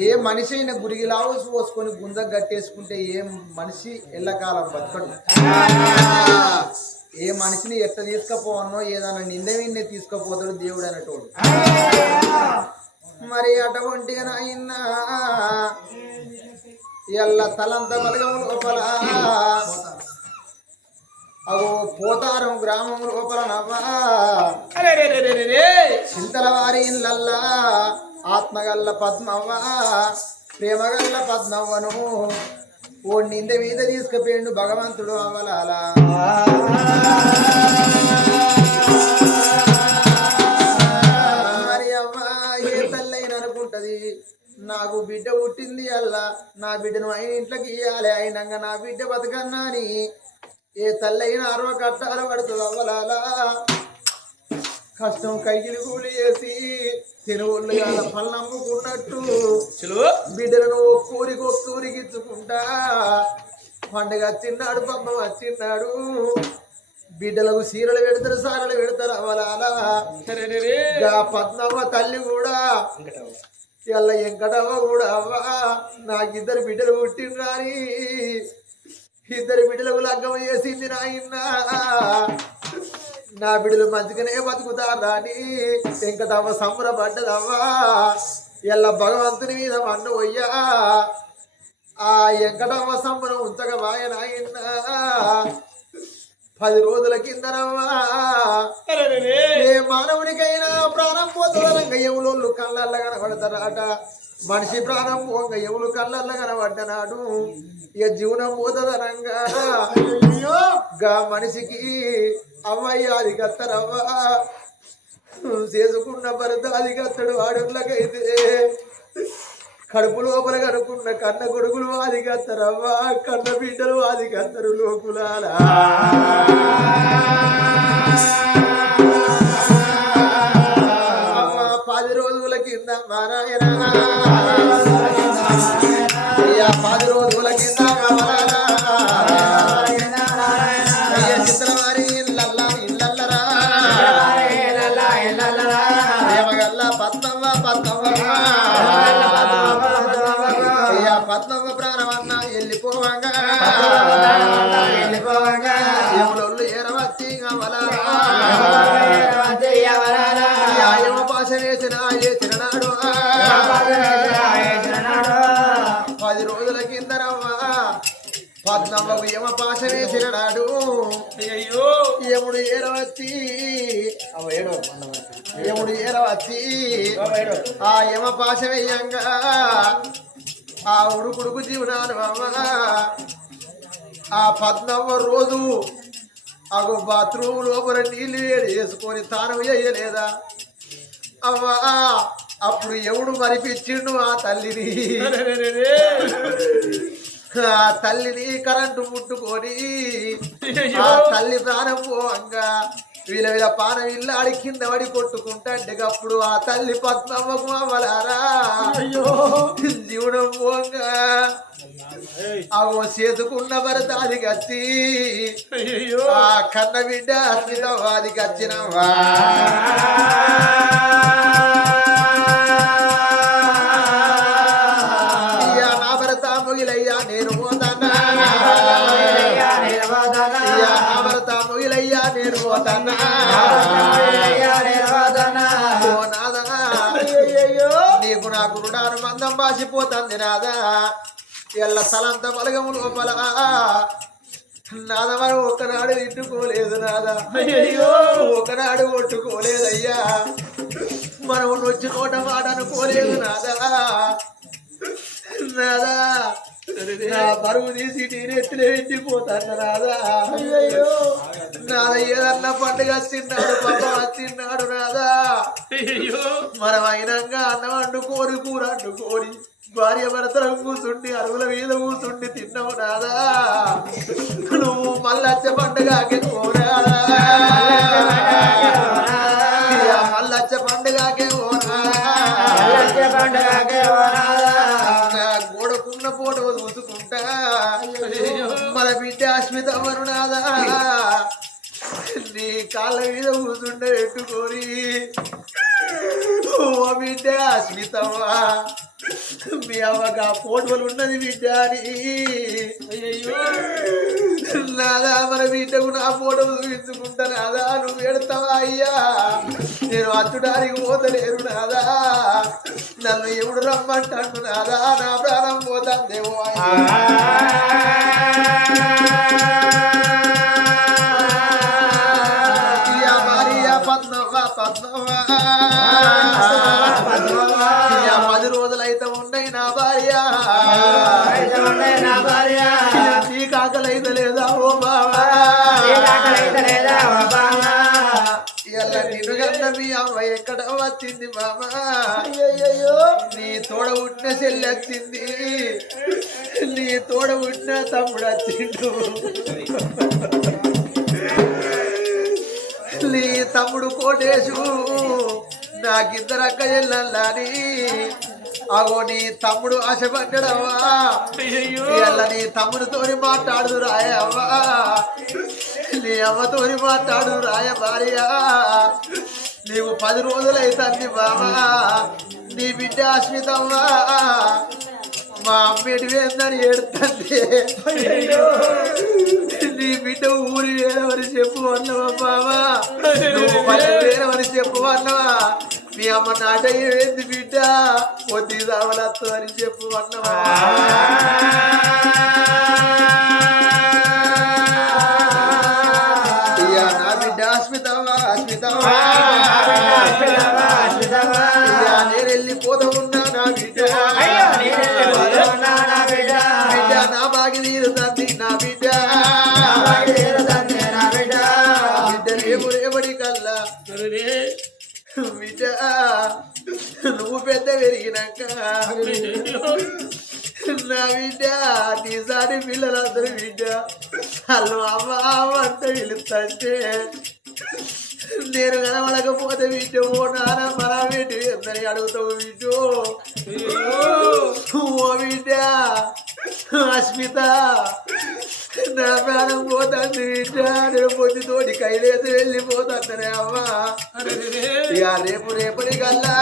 ఏ మనిషి అయినా గురికి లావసు పోసుకొని గుంజ గట్టేసుకుంటే ఏ మనిషి ఎల్లకాలం బతకడు. ఏ మనిషిని ఎట్ట తీసుకపోవన్నో ఏదైనా నిందవిన్నే తీసుకుపోతాడు దేవుడు అనేటోడు. మరి అటువంటిగా నాయన్నా ఎల్ల తలంత బలగం లోపల అగో పోతారం గ్రామం లోపల నవ్వా చింతల వారి ఇళ్ళల్లా ఆత్మగల్ల పద్మవ్వ ప్రేమగల్ల పద్మవ్వను ఓ నింద మీద తీసుకుపోయిండు భగవంతుడు అవ్వలాలా. మరి అవ్వ ఏ తల్లైన అనుకుంటది నాకు బిడ్డ పుట్టింది అల్లా నా బిడ్డను ఆయన ఇంట్లోకి ఇయ్యాలి అయినంగా నా బిడ్డ బతకన్నా అని ఏ తల్లైన అరవ కట్టాలు పడుతుంది అవ్వలాలా. కష్టం కైకిలి కూలి చేసి తినువుళ్ళు కాల పళ్ళు నమ్ముకున్నట్టు బిడ్డలను ఒక్కూరికి ఇచ్చుకుంటా పండుగ వచ్చిన్నాడు పబ్బ వచ్చిన్నాడు బిడ్డలకు సీరలు పెడతారు సారలు పెడతారు అవ్వలాలా. పద్మవ్వ తల్లి కూడా ఎల్ల వెంకటవ్వ కూడా అవ్వ నాకిద్దరు బిడ్డలు పుట్టిండ్రాని ఇద్దరు బిడ్డలకు లగ్గం చేసింది నాయన్న నా బిడ్డలు మంచిగానే బతుకుతారా అని వెంకటవ్వ సంబరపడ్డదవ్వా. ఎల్ల భగవంతుని మీద మన్ను పోయ్యా ఆ వెంకటవ్వ సంబరం ఉంచగా మాయ నాయన్న 10 రోజుల కిందనవ్వా ఏ మానవునికైనా ప్రాణం పోతుందనంగా ఎవలోళ్ళు కళ్ళల్లో కనబడతారట. మనిషి ప్రాణం పోంగ ఎవరు కళ్ళల్లో కనబడ్డనాడు ఇక జీవనం పోతుందనంగా గా మనిషికి అమ్మాయి అది కత్తరవ్వా చేసుకున్న భర్త అది కత్తడు ఆడోళ్ళకైతే కడుపు లోపల కనుకున్న కన్న కొడుకులు అది కత్తరవ్వా కన్న బిడ్డలు అది కత్తరు లోకులాలా. 10 రోజుల కింద నారాయణ 10 రోజుల కింద చిత్రవారి ఇళ్ళల్లా ప్రేమగల్ల పద్మవ్వ ప్రాణమన్న వెళ్ళిపోవంగా ఎవరు ఏరవచ్చి యమ పాశ వేసిన చిరనాడు 10 రోజుల కిందరవ్వా పద్మవ్వకు యమ పాశ వేసిన నాడు యముడు ఏరవచ్చి ఆ యమ పాశ వేయంగా ఆ ఉడుకుడుకు జీవనాలు అవ్వ ఆ పద్మవ్వ రోజు అగో బాత్రూమ్ లోపల నీళ్ళు వేడి వేసుకొని తాను వేయలేదా అవ్వా. అప్పుడు ఎవడు మరిపించిండు ఆ తల్లిని కరెంటు ముట్టుకొని ఆ తల్లి ప్రాణం పోవంగా వీళ్ళ పానం ఇల్లాడి కింద పడి కొట్టుకుంటే అప్పుడు ఆ తల్లి పద్మవ్వకు అవ్వలారా జీవనం పోంగా అవో చేసుకున్న భరత అది కచ్చి ఆ కన్న బిడ్డ అస్మితవ్వ అది కచ్చినవ్వా. నా భరత ముగిలయ్యా నేను పోతానా నా భరత ముగిలయ్యా నేను పోతానా ఓ నాదా నీకు నాకు రుణాను మందం బాసిపోతుంది నాదా. ఎల్ల తలంత బలగము లోపల నాదమని ఒకనాడు ఇట్టుకోలేదు నాదా ఒకనాడు కొట్టుకోలేదయ్యా మనం వచ్చి నోట మాట అనుకోలేదు నాదా. బరువు తీసి నేనెత్తులే ఎండిపోతాను నాదా. నాద ఏదన్నా పండుగ వచ్చిన్నాడు పప్ప వచ్చిన్నాడు నాదా మనం అయినంగా అన్నం వండుకోని కూర వండుకోని భార్య భర్తలు కూర్చుండి అరుగుల మీద కూర్చుండి తిన్నావు నాదా. నువ్వు మల్లచ్చ పండుగకి పోరాదా మల్లచ్చ పండుగకే గోడకున్న ఫోటో చూసుకుంటా మన బిడ్డ అస్మితవ్వను నాదా నీ కాళ్ళ మీద కూర్చుండే పెట్టుకొని ఓ బిడ్డ అస్మితవ్వ మీ అవ్వగా ఫోటోలు ఉన్నది బిడ్డ అని నాదా మన బిడ్డకు నా ఫోటో చూపించుకుంటా నాదా నువ్వు పెడతావా అయ్యా నేను అచ్చుడానికి పోతలేరు నాదా నన్ను ఎవడు రమ్మంటాను నాదా నా ప్రాణం పోతాను దేవో భార్య పద్మవ్వ 10 రోజులైతే ఉన్నాయి నా భార్య నీ కాకలైతే లేదా ఓ బావా ఇలా నిన్ను కన్నా మీ అమ్మ ఎక్కడ వచ్చింది బాబా నీ తోడ పుట్టిన చెల్లి వచ్చింది నీ తోడ పుట్టిన తమ్ముడు వచ్చిండు నీ తమ్ముడు కోటేశు నాకిద్దరు అక్క చెల్లెల్లని అగో నీ తమ్ముడు ఆశపడ్డాడవ్వా ఇలా నీ తమ్ముడితోని మాట్లాడు రాయవ్వా నీ అమ్మతోని మాట్లాడు రాయ భార్య నీవు 10 రోజులైతుంది బాబా నీ బిడ్డ అశ్మితవ్వా మా అమ్మేటి వేందని ఏడుతుంది నీ బిడ్డ ఊరి వేరవని చెప్పు అన్నవా బాబా నువ్వు వేరవని చెప్పు అన్నవా మీ అమ్మ నాటయ్య వేంది బిడ్డ పొద్దు దావలత్తు అని చెప్పు అన్నవా నా బిడ్డ అస్మితవా అస్మితవా నేను వెళ్ళిపోతూ ఉన్నా నా బిడ్డ బిడ్డ నా బాగి తీరుతుంది నా బిడ్డ బిడ్డ రేపు రేపటి కల్లా బిడ్డ నువ్వు పెద్ద పెరిగినాక నా బిడ్డ నీసారి పిల్లలందరూ బిడ్డ వాళ్ళు అమ్మ అంతా పిలుస్తుంటే నేను కనబడకపోతే బిడ్డ ఓ నాన్న మన బిడ్డ ఎందని అడుగుతావు బిడ్డ ఓ బిడ్డ అస్మిత నా ప్రాణం పోతుంది బిడ్డ నేను పొద్దుతోటి కైలేసి వెళ్ళిపోతానే అమ్మా ఇక రేపటి కల్లా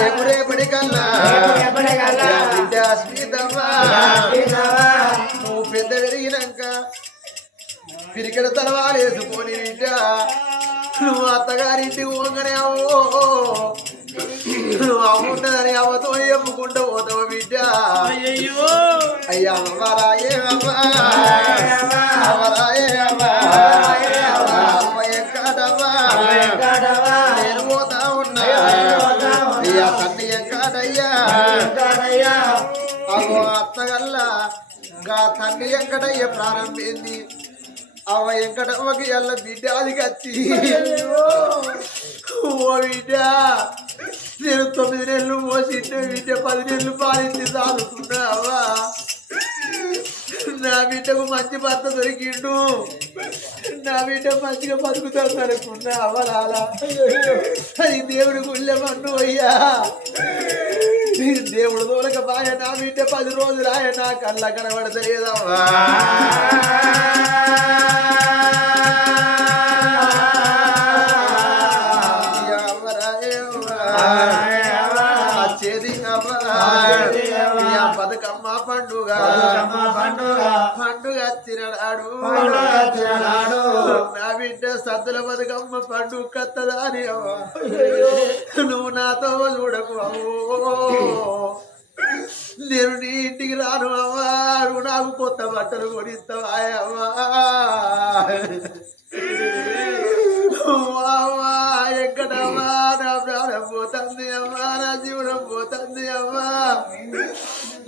రేపటి కల్లా బిడ్డ అస్మితమ్మా నువ్వు పెద్ద పెరిగినాక పిరికెడ తలవాలు వేసుకొని బిడ్డ నువ్వు అత్తగారింటికి పోగానే అవ్వో నువ్వు అమ్ముంటదని అవ్వతో చెప్పుకుంటూ పోతావు బిడ్డ అయ్యా అమ్మరాయే అమ్మరాయే అమ్మ ఎక్కడమ్మా నేను పోతా ఉన్నా అయ్యా తండ్రి ఎక్కడయ్యా అగో అత్తగల్లా గా తండ్రి ఎక్కడయ్య ప్రారంభింది అవ వెంకటమ్మకి ఎల్ల బిడ్డ అది కచ్చి ఓ బిడ్డ నేను 9 నెలలు మోసింటే బిడ్డ 10 నెలలు పాలించి సాదుకున్నావా నా బిడ్డకు మంచి భర్త దొరికిండు నా బిడ్డ మంచిగా బతుకుతాను అనుకున్నా అవరాలా అది దేవుడి గుళ్ళెమన్ను అయ్యా దేవుడు దూరక బాయ నా బిడ్డ 10 రోజులు ఆయన నా కళ్ళ కనబడతలేదమ్మా బతుకమ్మ పండుగ తినడాడు నా బిడ్డ సద్దుల బతుకమ్మ పండుగ కత్తదాని నువ్వు నాతో చూడకు అవ్వో నేను నీ ఇంటికి రాను అవ్వా నువ్వు నాకు కొత్త బట్టలు కొనిస్తావా అవ్వా అమ్మా ఎక్కడమ్మా నా ప్రాణం పోతుంది అమ్మా నా జీవనం పోతుంది అమ్మా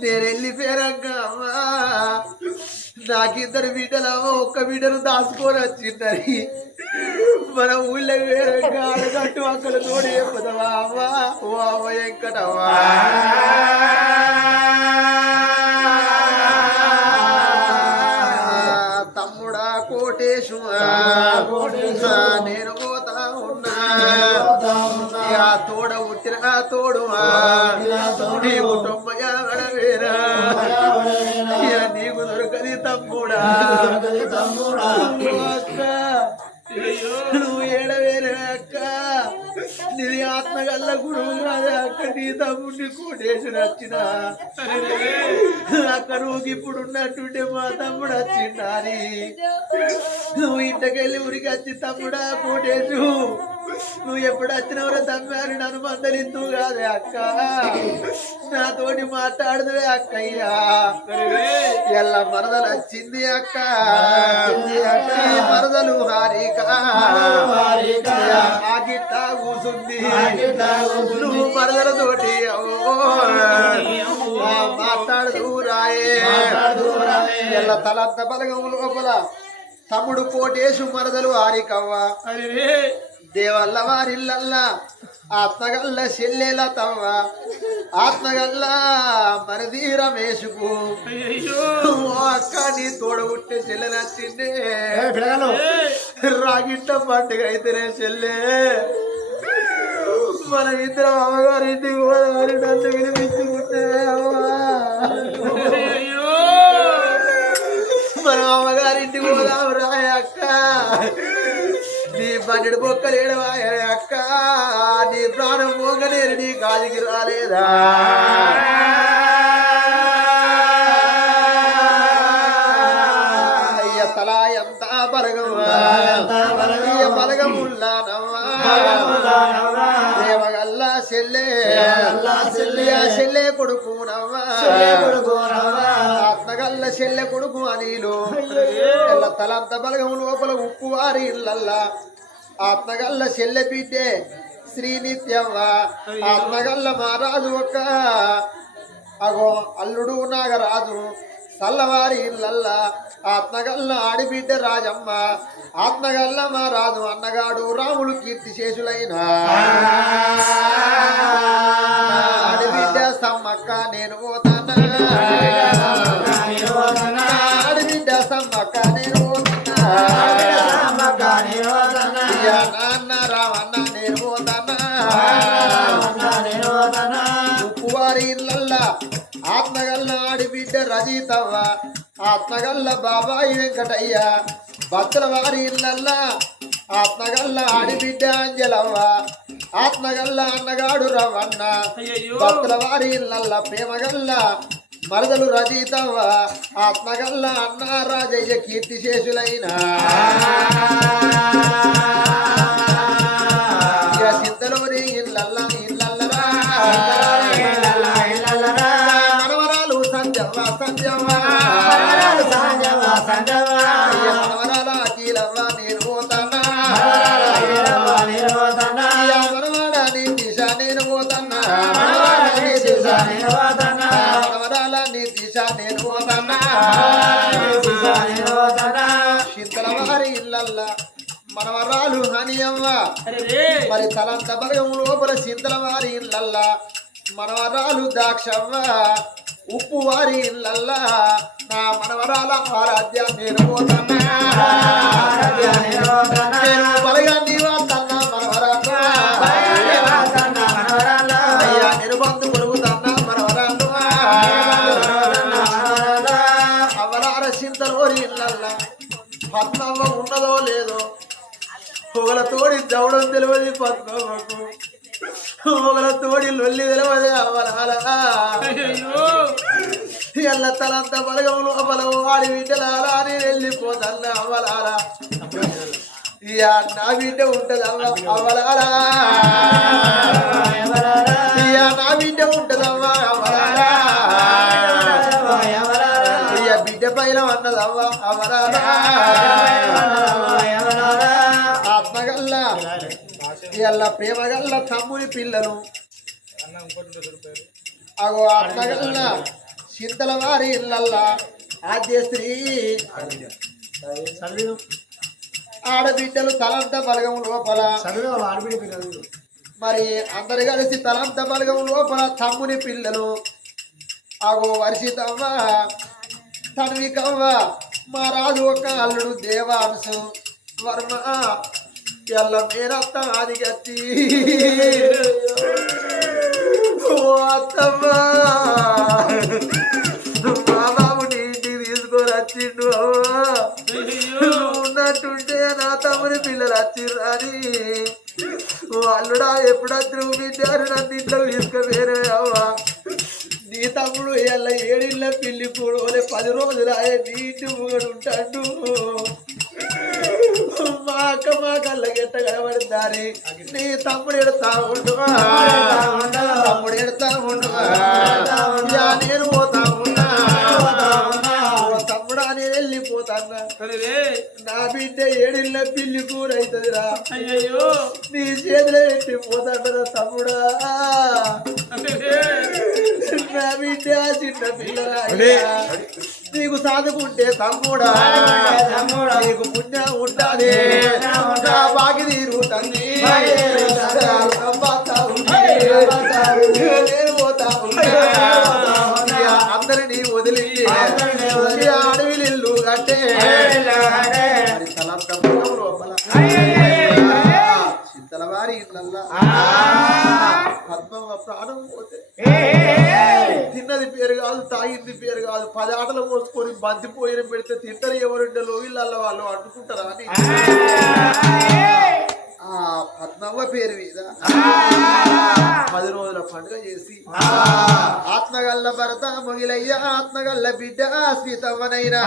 నేను వెళ్ళిపోయాక అమ్మా నాకిద్దరు బిడ్డలమ్మా ఒక్క బిడ్డను దాచుకొని వచ్చిందని మన ఊళ్ళో వేరే ఆడగట్టు అక్కడ తోడు చెప్పదవా అమ్మా ఓ అమ్మ ఎక్కడమ్మా తమ్ముడా కోటేశు నేను పోతా ఉన్నా తోడ ఉట్టిన తోడు నీ కుటుంబ వేరా నీకు దొరకది తమ్ముడా అక్క నువ్వు ఏడవేరే అక్క నీది ఆత్మగల్ల గురువు కాదే అక్క నీ తమ్ముడిని కోటేసి వచ్చిన అక్క నువ్వు ఇప్పుడు ఉన్నట్టుంటే మా తమ్ముడు వచ్చిండాని నువ్వు ఇంటికెళ్ళి ఊరికి వచ్చి తమ్ముడా కోటేసు నువ్వు ఎప్పుడు వచ్చినవరో తమ్మారు నన్ను మందలింతు కాదే అక్క నాతోటి మాట్లాడుతువే అక్కయ్యా ఎల్ల మరదలు వచ్చింది అక్క మరదలు హారిక ఆగిట్లా కూసుంది నువ్వు మరదలతోటి మాట్లాడుతూ రాయే ఎల్ల తలంత బలగం లోపల తమ్ముడు కోటేశు మరదలు హారికవ్వ దేవల్ల వారిల్లల్లా ఆత్మగల్ల చెల్లెల తవ్వ ఆత్మగల్ల మరది రమేషుకు అక్క నీ తోడబుట్టే చెల్లె నచ్చిందే రాగిట్ట పండుగ అయితేనే చెల్లె మన ఇద్దరం అమ్మగారింటికి పోదామని నన్ను వినిపించుకుంటే మనం అమ్మగారింటికి పోదాం రాయ అక్క నీ పన్నెడు బొక్కలేడవాయ అక్క నీ ప్రాణం పోగలేరు నీ గాలికి రాలేదా అయ్య తలా ఎంత బలగమా బలగముల్లానమ్మా దేవగల్లా చెల్లె చెల్లె కొడుకునవ్వా ఆత్మగల్ల చెల్లె కొడుకు అనిలు తలంత బలగం లోపల ఉప్పు వారి ఇళ్ళల్లా ఆత్మగల్ల చెల్లె బిడ్డే శ్రీనిత్యవ్వ ఆత్మగల్ల మహారాజు ఒక అగో అల్లుడు నాగరాజు సల్లవారి ఇళ్ళల్లా ఆత్మగల్ల ఆడిబిడ్డ రాజమ్మ ఆత్మగల్ల మహారాజు అన్నగాడు రాములు కీర్తి శేషులైన ఆడిబిడ్డ సమ్మక్క నేను పోతానా ఆడిబిడ్డ సమ్మక్క నేను పోతానా నాన్న రావన్న నేను పోతానా ఉప్పువారి ఇళ్ళల్లా ఆత్మగల్ల ఆడిబిడ్డ రజితవ్వ ఆత్మగల్ల బాబాయి వెంకటయ్య భక్తుల వారి ఇళ్ళల్లా ఆత్మగల్ల ఆడిబిడ్డ అంజలవ్వ ఆత్మగల్ల అన్నగాడు రవన్న భక్తుల వారి ఇళ్ళల్లా ప్రేమగల్ల మరదలు రజితవ్వ ఆత్మగల్ల అన్న రాజయ్య కీర్తి శేషులైన సిద్ధలోని ఇళ్ళల్లా ఇళ్ళల్లరా మనవరాలు సంజవ్వ సంజవ్వ మనవరాల అఖిలవ్వ నేను పోతానా మనవాడ నీ దిశ నేను పోతానా మనవరాల నీ దిశ నేను పోతానా చింతల వారి ఇళ్ళల్లా మనవరాలు హనియవ్వ మరి తలంత బలగం లోపల చింతల వారి ఇళ్ళల్లా మనవరాలు దాక్షవ్వ ఉప్పు వారి ఇళ్ళల్లా నా మనవరాల ఆరాధ్య నేను పోతానా బలగా నీవాతన్నా మనవరాలు అయ్యా నిరుబంధు కొడుకుతన్నా మనవరాలు అవరాల చింతలోరి ఇళ్ళల్లా పద్మవ్వ ఉన్నదో లేదో ఒకల తోడి దౌడం తెలియదు పద్మవ్వకు ఒకల తోడి లొల్లి తెలియదు అవలాల ఎల్ల తలంత బలగం లోపల వాడి బిడ్డలారా నేను వెళ్ళిపోతాను అవలాల ఇక నా బిడ్డ ఉంటది అవలాలా ఇక నా బిడ్డ ఉంటదవ్వా అవలాలా ఇక బిడ్డ పైన అన్నదవ్వ అవలాలా ఆత్మగల్ల ఇళ్ళ ప్రేమగల్ల తమ్ముని పిల్లలు అగో ఆత్మగల్ల చింతల వారి ఇళ్ళల్లా ఆద్యశ్రీ ఆడబిడ్డలు తలంత బలగం లోపల మరి అందరు కలిసి తలంత బలగం లోపల తమ్ముని పిల్లలు అగో వర్షితవ్వ తన్వికవ్వ మా రాజు ఒక అల్లుడు దేవాంశు వర్మ ఎల్ల మేరత్త ఆదిగచ్చి ఓ అత్తమ్మ మా బాబుని ఇంటికి తీసుకొని వచ్చిండు అవ్వా ఉన్నట్టుంటే నా తమ్ముని పిల్లలు వచ్చిర్రు అని ఓ అల్లుడా ఎప్పుడొచ్చు బిడ్డారు నన్ను ఇంట్లో తీసుకుపోయారు అవ్వా నీ తమ్ముడు ఇలా ఏడిళ్ళ పిల్లి కూడా 10 రోజులు నీ ఇంటి మూగడు ఉంటాడు మా అక్క మా కళ్ళకెట్ట కనబడుతారి నీ తమ్ముడు ఎడతా ఉండు తమ్ముడు ఎడతా ఉండు నేను పోతా ఉన్నా తమ్ముడా నేను వెళ్ళిపోతాన్నా నా బిడ్డ ఏడిళ్ళ పిల్లి కూర అవుతుందిరా అయ్యో నీ చేతిలో పెట్టి పోతాడరా తమ్ముడా నా బిడ్డ చిన్న పిల్లరా నీకు సాదుకుంటే తమ్ముడా నీకు పుణ్యం ఉండాలి బాగి తీరుతుంది నేను పోతా అందరినీ వదిలి అడవిలు ఇల్లు కట్టే లోపల చింతల వారి ఇళ్ళల్లా పద్మవ్వ ప్రాణం పోతే తిన్నది పేరు కాదు తాగింది పేరు కాదు 10 ఆటలు పోసుకొని బంతి పోయిన పెడితే తింటారు ఎవరుండే లోగిళ్ళల్లో వాళ్ళు అడ్డుకుంటారా అని ఆ పద్మవ్వ పేరు మీద 10 రోజుల పండుగ చేసి ఆత్మగల్ల భరత మొగిలయ్య ఆత్మగల్ల బిడ్డ సీతవ్వనైనా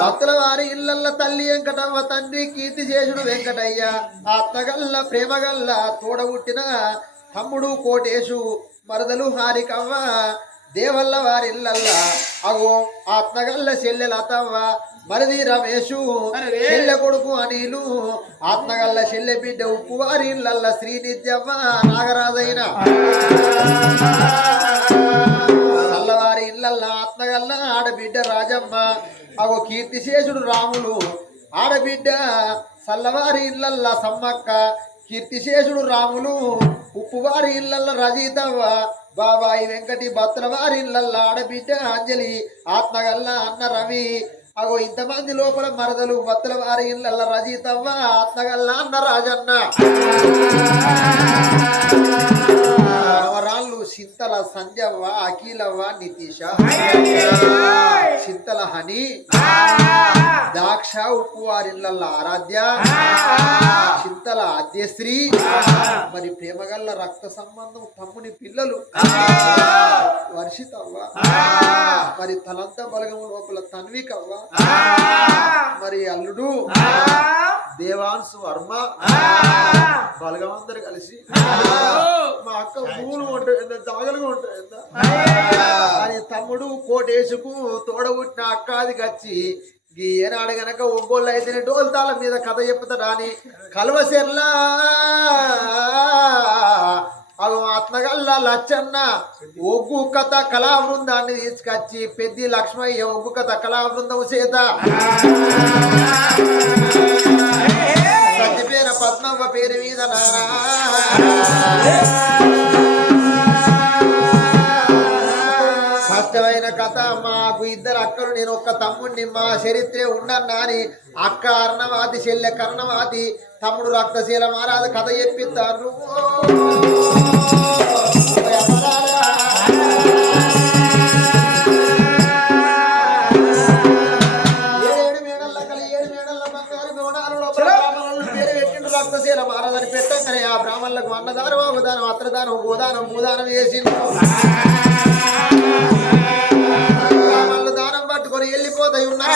భక్తుల వారి ఇళ్ళల్ల తల్లి వెంకటవ్వ తండ్రి కీర్తిశేషుడు వెంకటయ్య ఆత్మగల్ల ప్రేమగల్ల తోడబుట్టిన తమ్ముడు కోటేశు మరదలు హారికవ్వ దేవల్ల వారి ఇళ్ళల్ల అగో ఆత్మగల్ల చెల్లె లతవ్వ మరిది రమేషు చెల్లె కొడుకు అనిలు ఆత్మగల్ల చెల్లె బిడ్డ ఉప్పు వారి ఇళ్ళల్ల శ్రీనిత్యవ్వ నాగరాజైన చల్లవారి ఇళ్ళల్ల ఆత్మగల్ల ఆడబిడ్డ రాజమ్మ అగో కీర్తిశేషుడు రాములు ఆడబిడ్డ చల్లవారి ఇళ్ళల్ల సమ్మక్క కీర్తిశేషుడు రాములు ఉప్పువారి ఇళ్ళల్ల రజితవ్వ బాబాయి వెంకటి భర్తల వారి ఇళ్ళల్ల ఆడబిడ్డ అంజలి ఆత్మగల్ల అన్న రవి అగో ఇంతమంది లోపల మరదలు భర్తల వారి ఇళ్ళల్ల రజితవ్వ ఆత్మగల్ల అన్న రాజన్న నవరాళ్ళు చింతల సంజవ్వ అఖిలవ్వ నితీష చింతల హని దాక్ష ఉప్పు వారిళ్ళల్ల ఆరాధ్య చింతల ఆద్యశ్రీ మరి ప్రేమగల్ల రక్త సంబంధం తమ్ముని పిల్లలు వర్షితవ్వ మరి తలంత బలగం లోపల తన్వికవ్వ మరి అల్లుడు దేవాన్సు వర్మ బలగమందరు కలిసి మా అక్క పూలు ఉంటాయి జాగలుగా ఉంటాయి అని తమ్ముడు కోటేసుకు తోడబుట్టిన అక్కాది కచ్చి ఏనాడు గనక ఒగ్గోళ్ళు అయితేనే డోల్తాల మీద కథ చెప్తాడా అని కలవసెర్లా అవి ఆత్మగల్ల లచ్చన్న ఒగ్గు కథ కళాబృందాన్ని తీసుకొచ్చి పెద్ది లక్ష్మయ్య ఒగ్గు కథ కళాబృందం చేత పేర పద్మవ్వ పేరు మీద కష్టమైన కథ మాకు 2 అక్కలు నేను ఒక్క తమ్ముడిని మా చరిత్రే ఉండన్నా అని అక్క అర్ణవాది చెల్లె కర్ణవాది తమ్ముడు రక్తశీల మారాదు కథ చెప్పిస్తాను రక్తశీల మారాదని పెట్టంగానే ఆ బ్రాహ్మణులకు అన్నదానం అవదానం అత్రదానం గోదానం భూదానం వేసింది బ్రాహ్మణులు దానం పట్టుకొని వెళ్ళిపోతాయి ఉన్నా